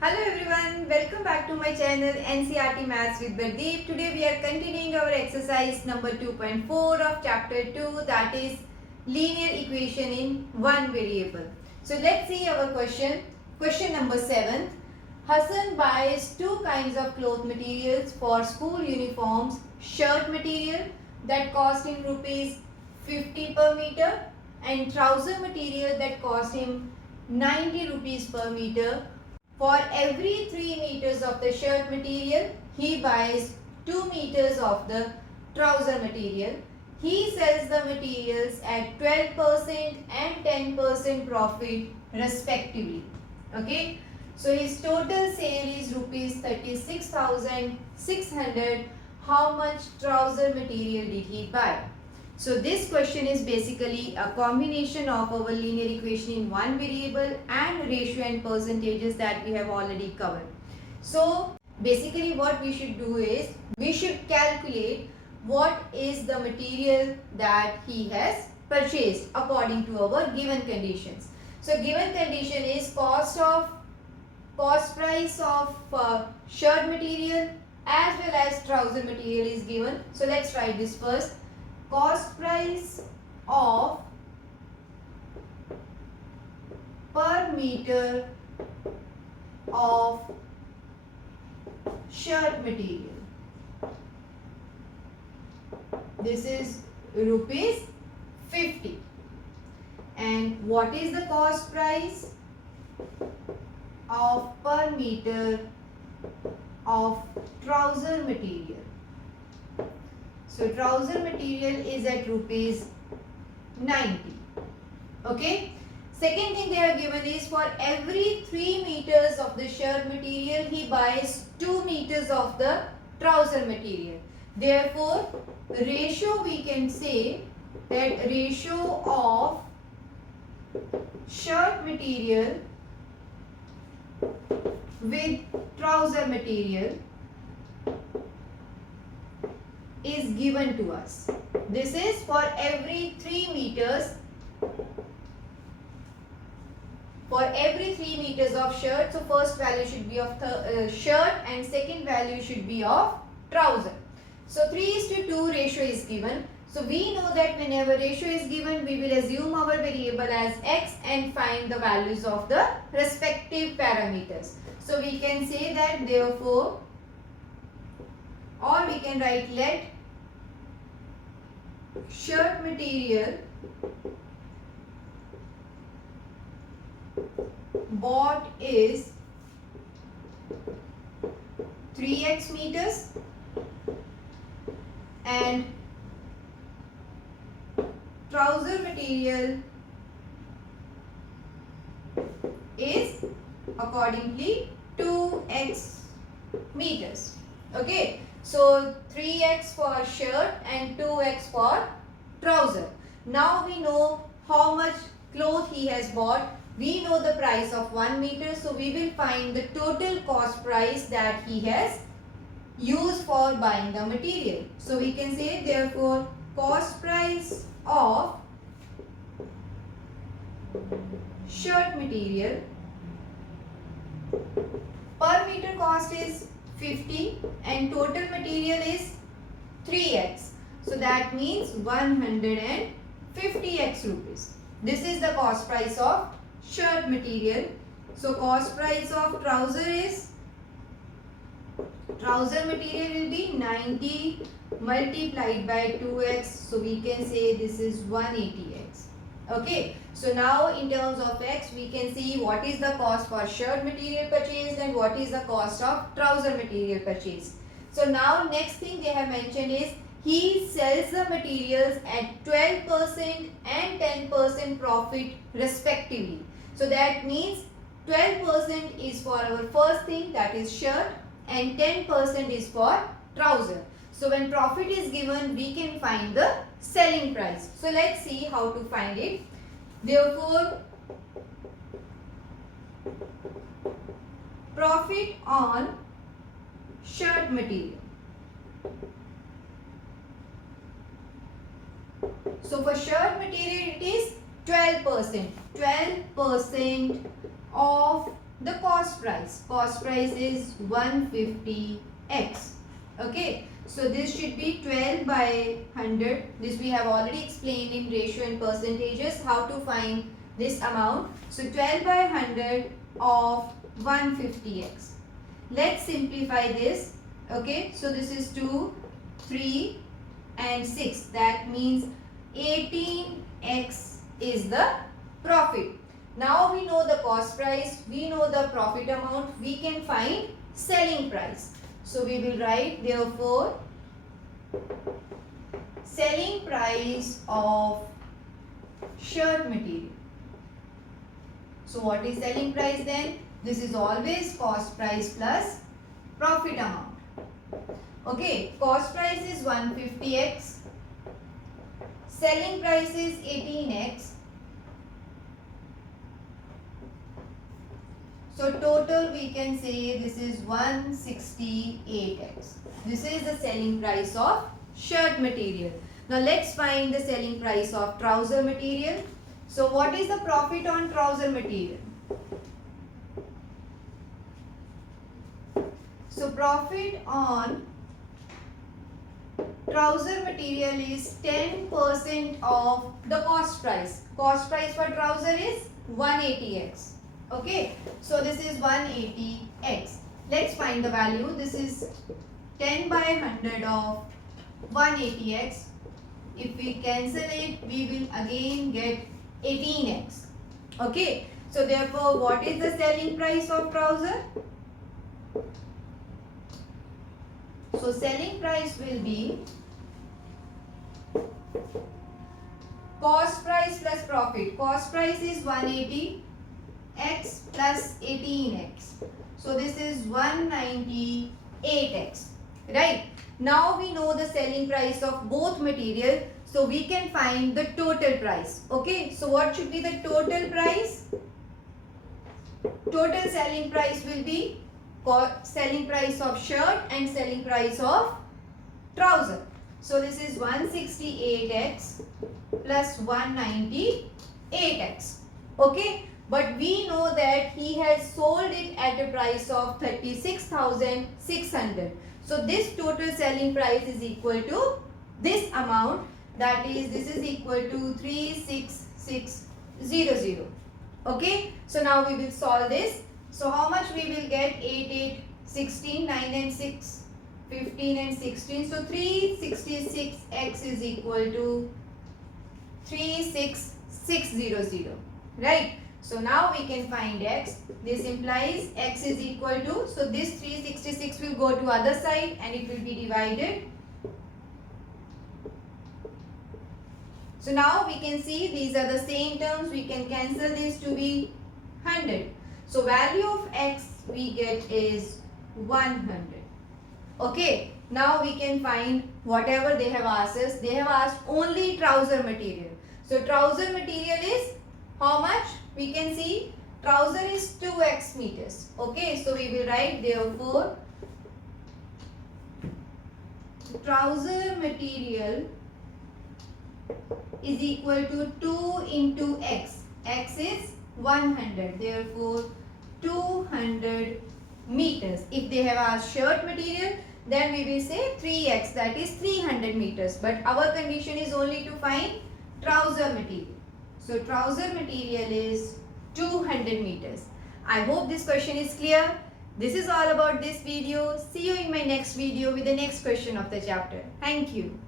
Hello everyone, welcome back to my channel NCRT Maths with Bardeep. Today we are continuing our exercise number 2.4 of chapter 2, that is linear equation in one variable. So let's see our question. Question number 7. Hassan buys two kinds of cloth materials for school uniforms. Shirt material that cost him rupees 50 per meter and trouser material that cost him 90 rupees per meter. For every 3 meters of the shirt material, he buys 2 meters of the trouser material. He sells the materials at 12% and 10% profit respectively. Okay. So his total sale is rupees 36,600. How much trouser material did he buy? So this question is basically a combination of our linear equation in one variable and ratio and percentages that we have already covered. So basically what we should do is we should calculate what is the material that he has purchased according to our given conditions. So given condition is cost price of shirt material as well as trouser material is given. So let's write this first. Cost price of per meter of shirt material. This is rupees 50. And what is the cost price of per meter of trouser material? So trouser material is at rupees 90. Okay. Second thing they are given is for every 3 meters of the shirt material, he buys 2 meters of the trouser material. Therefore, ratio we can say that ratio of shirt material with trouser material is given to us. This is for every 3 meters. For every 3 meters of shirt, so first value should be of shirt and second value should be of trouser. So 3:2 ratio is given. So we know that whenever ratio is given, we will assume our variable as x and find the values of the respective parameters. So we can say that therefore, or we can write let shirt material bought is 3x meters and trouser material is accordingly 2x meters. Okay. So 3x for shirt and 2x for trouser. Now we know how much cloth he has bought. We know the price of 1 meter. So we will find the total cost price that he has used for buying the material. So we can say therefore cost price of shirt material per meter cost is 50 and total material is 3x. So that means 150x rupees. This is the cost price of shirt material. So cost price of trouser material will be 90 multiplied by 2x. So we can say this is 180x. Okay. So now in terms of x, we can see what is the cost for shirt material purchased and what is the cost of trouser material purchased. So now next thing they have mentioned is he sells the materials at 12% and 10% profit respectively. So that means 12% is for our first thing, that is shirt, and 10% is for trouser. So when profit is given, we can find the selling price. So let's see how to find it. Therefore, profit on shirt material. So for shirt material it is 12%. 12% of the cost price. Cost price is 150x. Okay, so this should be 12 by 100. This we have already explained in ratio and percentages how to find this amount. So 12 by 100 of 150x. Let's simplify this. Okay, so this is 2, 3 and 6. That means 18x is the profit. Now we know the cost price, we know the profit amount, we can find selling price. So we will write therefore selling price of shirt material. So what is selling price then? This is always cost price plus profit amount. Okay, cost price is 150x, selling price is 18x. So total we can say this is 168x. This is the selling price of shirt material. Now let's find the selling price of trouser material. So what is the profit on trouser material? So profit on trouser material is 10% of the cost price. Cost price for trouser is 180x. Okay, so this is 180x. Let's find the value. This is 10 by 100 of 180x. If we cancel it, we will again get 18x. Okay, so therefore what is the selling price of trouser? So selling price will be cost price plus profit. Cost price is 180x plus 18x. So this is 198x. Right? Now we know the selling price of both material. So we can find the total price. Okay. So what should be the total price? Total selling price will be selling price of shirt and selling price of trouser. So this is 168x plus 198x. Okay. But we know that he has sold it at a price of 36,600. So this total selling price is equal to this amount. That is, this is equal to 36600. Okay. So now we will solve this. So how much we will get? 8, 8, 16, 9 and 6, 15 and 16. So 366x is equal to 36600. Right. So now we can find x. This implies x is equal to, so this 366 will go to other side and it will be divided. So now we can see these are the same terms. We can cancel this to be 100. So value of x we get is 100. Okay. Now we can find whatever they have asked us. They have asked only trouser material. So trouser material is how much? We can see trouser is 2x meters. Okay. So we will write therefore trouser material is equal to 2 into x. X is 100. Therefore 200 meters. If they have asked shirt material, then we will say 3x, that is 300 meters. But our condition is only to find trouser material. So trouser material is 200 meters. I hope this question is clear. This is all about this video. See you in my next video with the next question of the chapter. Thank you.